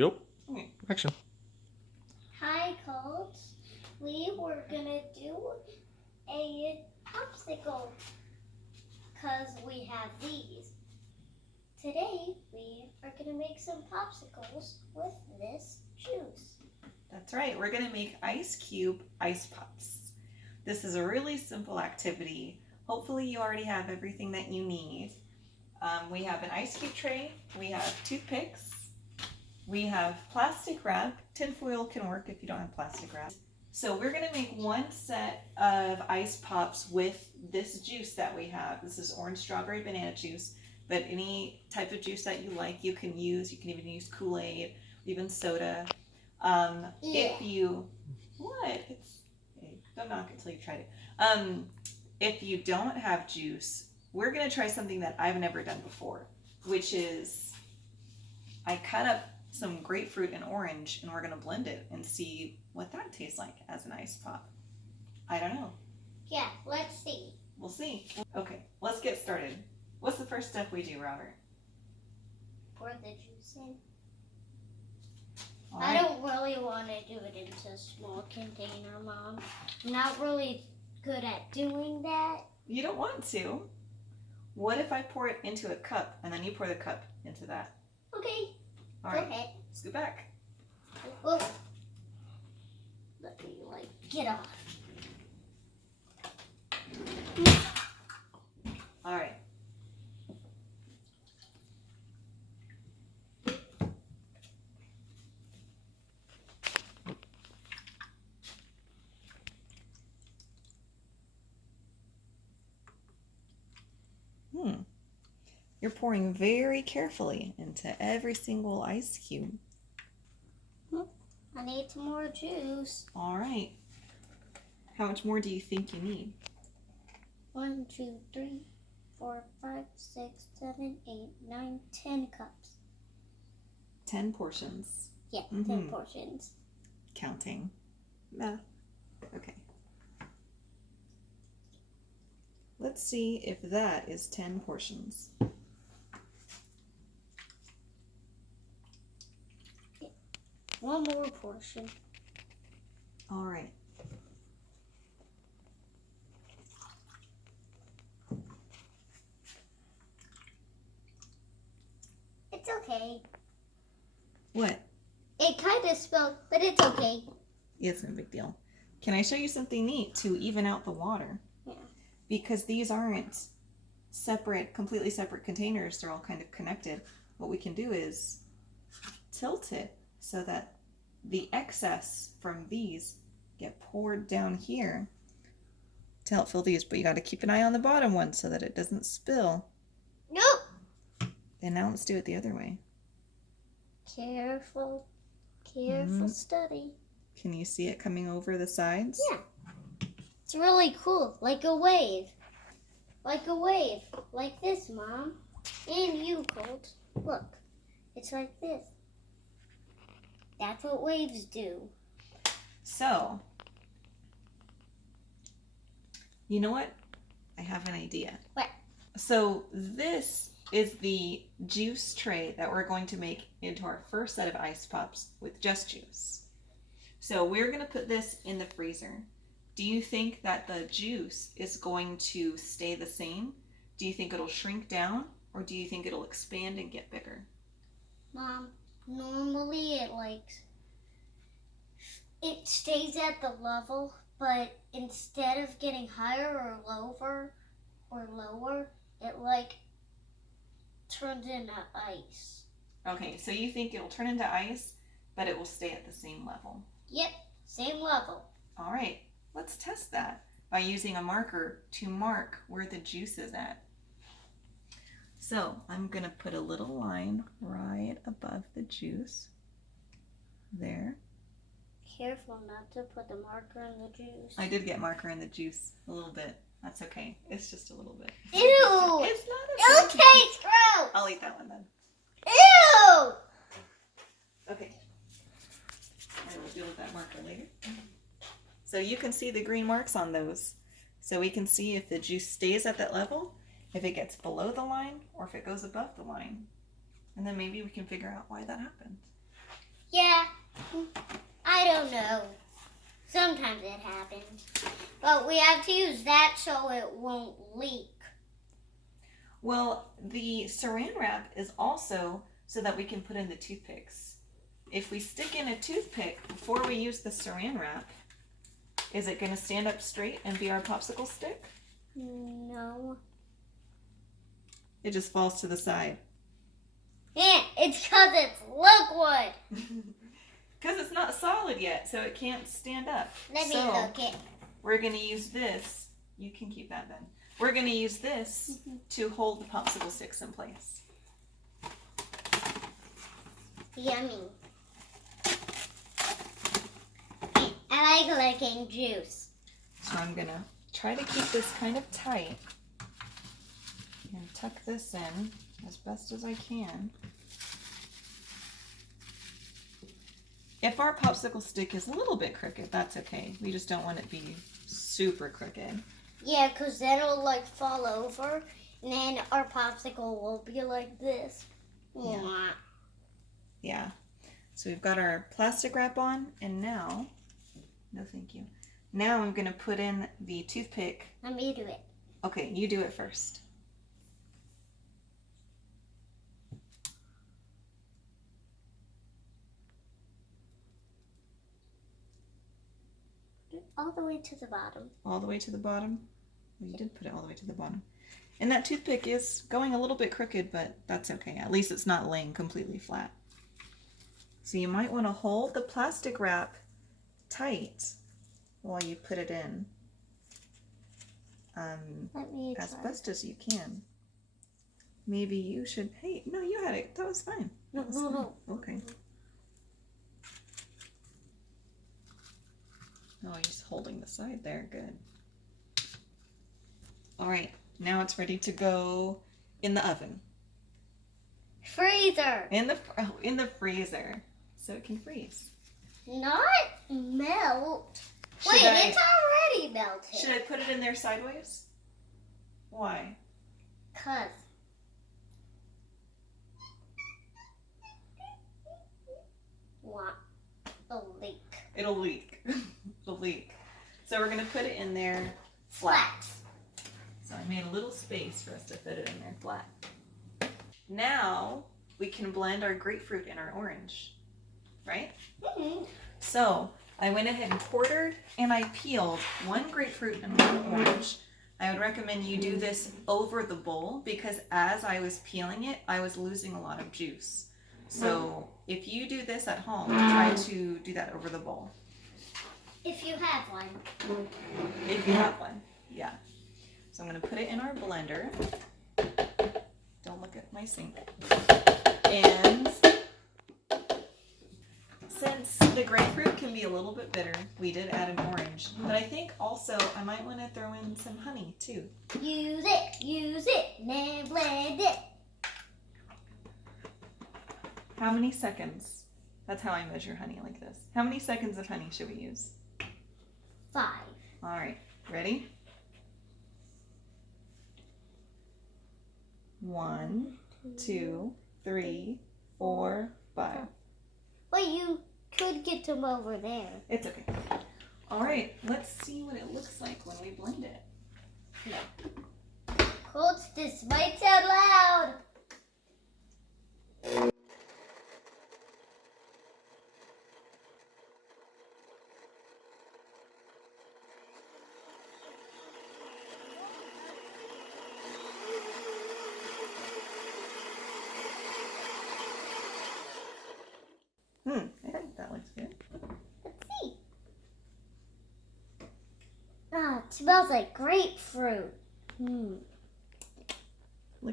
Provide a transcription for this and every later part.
Yep. Okay. Action. Hi, Colts. We were gonna do a popsicle because we have these. Today, we are gonna make some popsicles with this juice. That's right. We're going to make ice cube ice pops. This is a really simple activity. Hopefully you already have everything that you need. We have an ice cube tray. We have toothpicks. We have plastic wrap. Tinfoil can work if you don't have plastic wrap. So we're going to make one set of ice pops with this juice that we have. This is orange strawberry banana juice, but any type of juice that you like you can use. You can even use Kool-Aid, even soda. If you, what? Don't knock it until you tried it. If you don't have juice, we're going to try something that I've never done before, which is I cut up some grapefruit and orange and we're going to blend it and see what that tastes like as an ice pop. I don't know. Yeah, let's see. We'll see. Okay, let's get started. What's the first step we do, Robert? Pour the juice in. All I right. don't really want to do it into a small container, Mom. I'm not really good at doing that. You don't want to. What if I pour it into a cup and then you pour the cup into that? Okay, All go right, ahead. scoot back. Oh. Let me, get off. All right. You're pouring very carefully into every single ice cube. I need some more juice. All right. How much more do you think you need? 1, 2, 3, 4, 5, 6, 7, 8, 9, 10 cups. 10 portions. Yeah, 10 portions. Counting. Math. Okay. Let's see if that is 10 portions. One more portion. All right. It's okay. What? It kind of spilled, but it's okay. It's no big deal. Can I show you something neat to even out the water? Yeah. Because these aren't separate, completely separate containers. They're all kind of connected. What we can do is tilt it so that the excess from these get poured down here to help fill these. But you got to keep an eye on the bottom one so that it doesn't spill. Nope. And now let's do it the other way. Careful study. Can you see it coming over the sides? Yeah. It's really cool, like a wave. Like a wave. Like this, Mom. And you, Colt. Look, it's like this. That's what waves do. So, you know what? I have an idea. What? So this is the juice tray that we're going to make into our first set of ice pops with just juice. So we're going to put this in the freezer. Do you think that the juice is going to stay the same? Do you think it'll shrink down, or do you think it'll expand and get bigger? Mom, normally it stays at the level, but instead of getting higher or lower, it turns into ice. Okay, so you think it'll turn into ice, but it will stay at the same level. Yep, same level. All right, let's test that by using a marker to mark where the juice is at. So I'm going to put a little line right above the juice. There. Careful not to put the marker in the juice. I did get marker in the juice a little bit. That's okay. It's just a little bit. Ew! It's not It'll taste gross! I'll eat that one then. Ew! Okay. I will deal with that marker later. So you can see the green marks on those. So we can see if the juice stays at that level, if it gets below the line, or if it goes above the line. And then maybe we can figure out why that happened. Yeah, I don't know. Sometimes it happens. But we have to use that so it won't leak. Well, the saran wrap is also so that we can put in the toothpicks. If we stick in a toothpick before we use the saran wrap, is it going to stand up straight and be our popsicle stick? No. It just falls to the side. Yeah, it's because it's liquid. Because it's not solid yet, so it can't stand up. Let me look it. We're going to use this. You can keep that, Ben. We're going to use this to hold the popsicle sticks in place. Yummy. I like licking juice. So I'm going to try to keep this kind of tight and tuck this in as best as I can. If our popsicle stick is a little bit crooked, that's okay. We just don't want it to be super crooked. Yeah, because then it'll like fall over, and then our popsicle will be like this. Yeah. Yeah. So we've got our plastic wrap on, and now, no thank you. Now I'm going to put in the toothpick. Let me do it. Okay, you do it first. All the way to the bottom. All the way to the bottom? Well, you did put it all the way to the bottom. And that toothpick is going a little bit crooked, but that's okay. At least it's not laying completely flat. So you might want to hold the plastic wrap tight while you put it in. As best as you can. Maybe you should... Hey, no, you had it. That was fine. No, no, no. Okay. Oh, he's holding the side there. Good. All right. Now it's ready to go in the oven. Freezer. In the freezer, so it can freeze. Not melt. Should Wait, I- it's already melted. Should I put it in there sideways? Why? 'Cause. What? A leak. It'll leak. It'll leak. So we're gonna put it in there flat. So I made a little space for us to fit it in there flat. Now we can blend our grapefruit and our orange, right? Mm-hmm. So I went ahead and quartered and I peeled one grapefruit and one orange. I would recommend you do this over the bowl because as I was peeling it, I was losing a lot of juice. So if you do this at home, try to do that over the bowl. If you have one. If you have one, yeah. So I'm gonna put it in our blender. Don't look at my sink. And since the grapefruit can be a little bit bitter, we did add an orange. But I think also I might want to throw in some honey too. Use it, then blend it. How many seconds? That's how I measure honey, like this. How many seconds of honey should we use? 5. All right, ready? 1, 2, 3, 4, 5. Well, you could get them over there. It's okay. All right, let's see what it looks like when we blend it. Colts, this might sound loud. I think that looks good. Let's see. Ah, it smells like grapefruit. Look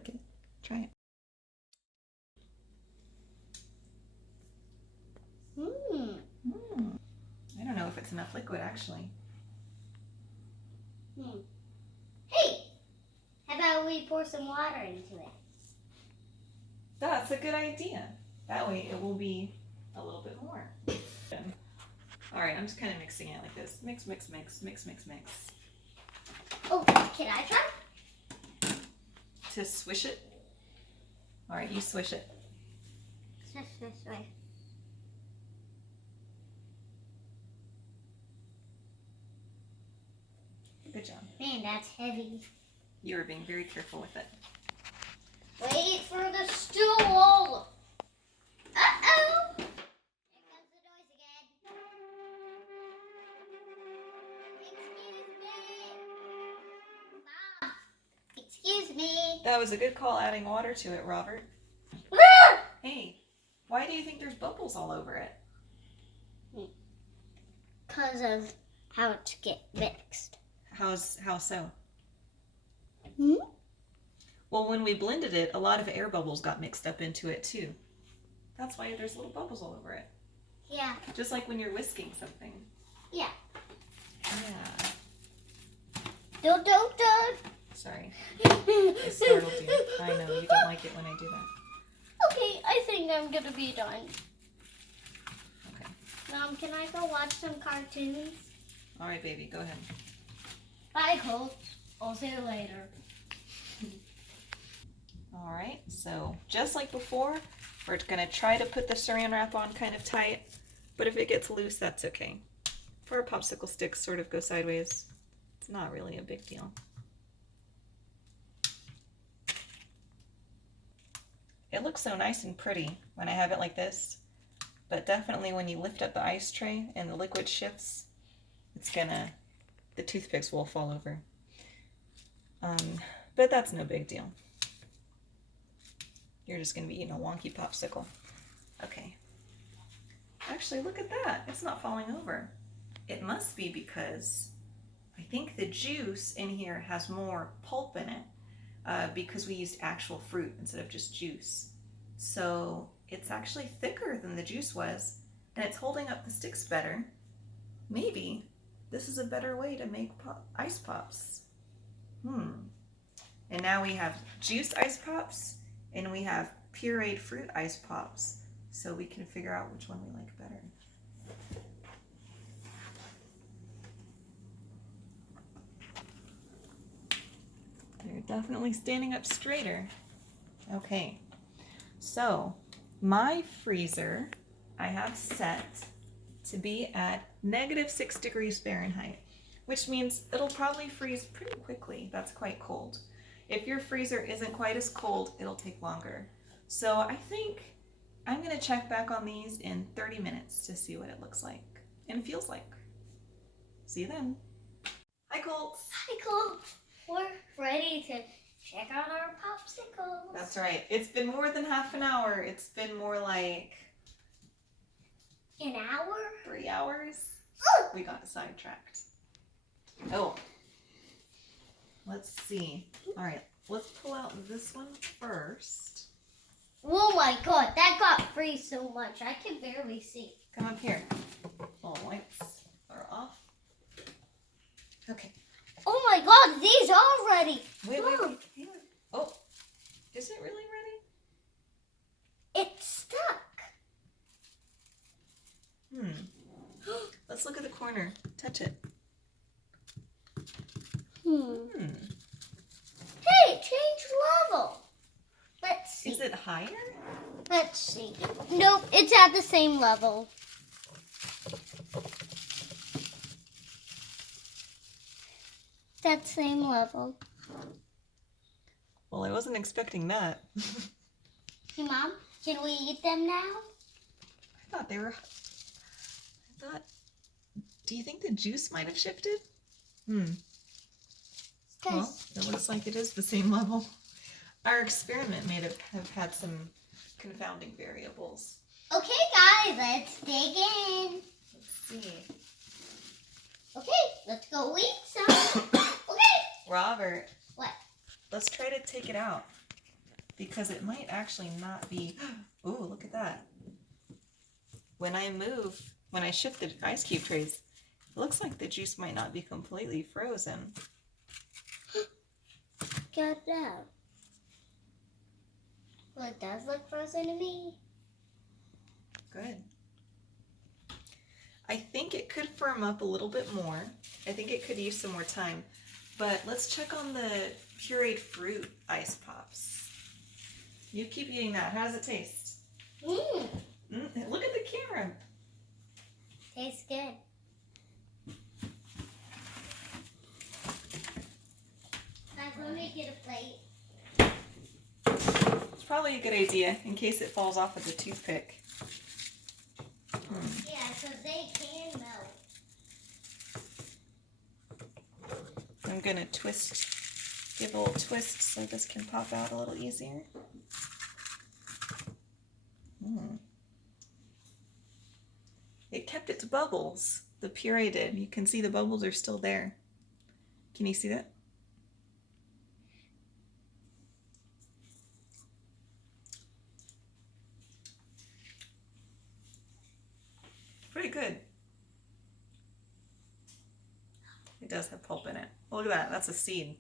at it. Try it. I don't know if it's enough liquid, actually. Hey, how about we pour some water into it? That's a good idea. That way it will be a little bit more. All right, I'm just kind of mixing it like this. Mix, mix, mix, mix, mix, mix. Oh, can I try? To swish it. All right, you swish it. This way. Good job. Man, that's heavy. You were being very careful with it. Wait for the stool. Uh-oh. There comes the noise again. Excuse me. Mom. Excuse me. That was a good call adding water to it, Robert. Hey, why do you think there's bubbles all over it? Because of how it get mixed. How so? Hmm? Well, when we blended it, a lot of air bubbles got mixed up into it too. That's why there's little bubbles all over it. Yeah. Just like when you're whisking something. Yeah. Yeah. Don't. Sorry. I startled you. I know, you don't like it when I do that. Okay, I think I'm gonna be done. Okay. Mom, can I go watch some cartoons? All right, baby, go ahead. Bye, Colt. I'll see you later. All right, so just like before, we're gonna try to put the saran wrap on kind of tight, but if it gets loose, that's okay. If our popsicle sticks sort of go sideways, it's not really a big deal. It looks so nice and pretty when I have it like this, but definitely when you lift up the ice tray and the liquid shifts, the toothpicks will fall over. But that's no big deal. You're just gonna be eating a wonky popsicle. Okay. Actually, look at that. It's not falling over. It must be because I think the juice in here has more pulp in it because we used actual fruit instead of just juice. So it's actually thicker than the juice was, and it's holding up the sticks better. Maybe this is a better way to make ice pops. And now we have juice ice pops and we have pureed fruit ice pops, so we can figure out which one we like better. They're definitely standing up straighter. Okay, so my freezer I have set to be at -6 degrees Fahrenheit, which means it'll probably freeze pretty quickly. That's quite cold. If your freezer isn't quite as cold, it'll take longer. So I think I'm gonna check back on these in 30 minutes to see what it looks like and feels like. See you then. Hi, Colts. Hi, Colt. We're ready to check out our popsicles. That's right. It's been more than half an hour. It's been more like An hour? 3 hours. Oh. We got sidetracked. Oh. Let's see. All right, let's pull out this one first. Oh my god, that got freeze so much. I can barely see. Come up here. All lights are off. Okay. Oh my god, these are ready. Wait. Mom, Oh, is it really ready? it's stuck. Let's look at the corner. Touch it. Hey, it changed level. Let's see. Is it higher? Let's see. Nope, it's at the same level. That same level. Well, I wasn't expecting that. Hey, Mom, can we eat them now? I thought, do you think the juice might have shifted? Well, it looks like it is the same level. Our experiment may have had some confounding variables. Okay, guys, let's dig in. Let's see. Okay, let's go eat some. Okay. Robert. What? Let's try to take it out because it might actually not be. Ooh, look at that. When I shift the ice cube trays, it looks like the juice might not be completely frozen. Got it out. Well, it does look frozen to me. Good. I think it could firm up a little bit more. I think it could use some more time. But let's check on the pureed fruit ice pops. You keep eating that. How does it taste? Look at the camera. Tastes good. Let me get a plate. It's probably a good idea in case it falls off with the toothpick. Yeah, so they can melt. I'm gonna give a little twist so this can pop out a little easier. It kept its bubbles. The puree did. You can see the bubbles are still there. Can you see that? Pretty good. It does have pulp in it. Oh, look at that. That's a seed.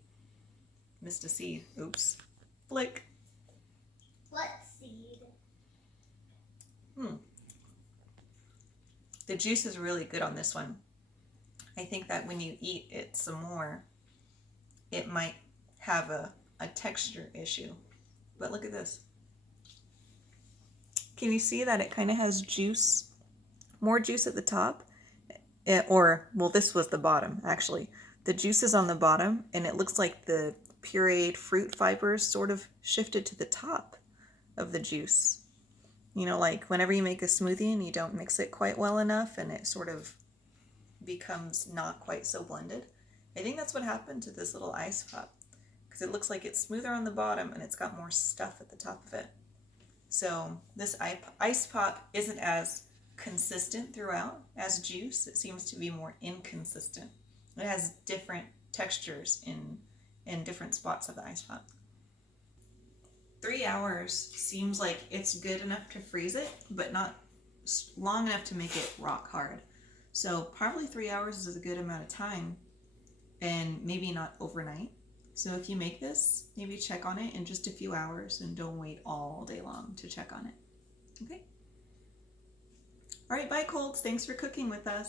Missed a seed. Oops. Flick. What seed? The juice is really good on this one. I think that when you eat it some more, it might have a texture issue. But look at this. Can you see that it kind of has juice? More juice at the top? Well, this was the bottom, actually. The juice is on the bottom, and it looks like the pureed fruit fibers sort of shifted to the top of the juice. You know, like whenever you make a smoothie and you don't mix it quite well enough and it sort of becomes not quite so blended. I think that's what happened to this little ice pop, because it looks like it's smoother on the bottom and it's got more stuff at the top of it. So this ice pop isn't as consistent throughout as juice. It seems to be more inconsistent. It has different textures in different spots of the ice pop. 3 hours seems like it's good enough to freeze it, but not long enough to make it rock hard. So probably 3 hours is a good amount of time, and maybe not overnight. So if you make this, maybe check on it in just a few hours and don't wait all day long to check on it. Okay? All right, bye, Colts. Thanks for cooking with us.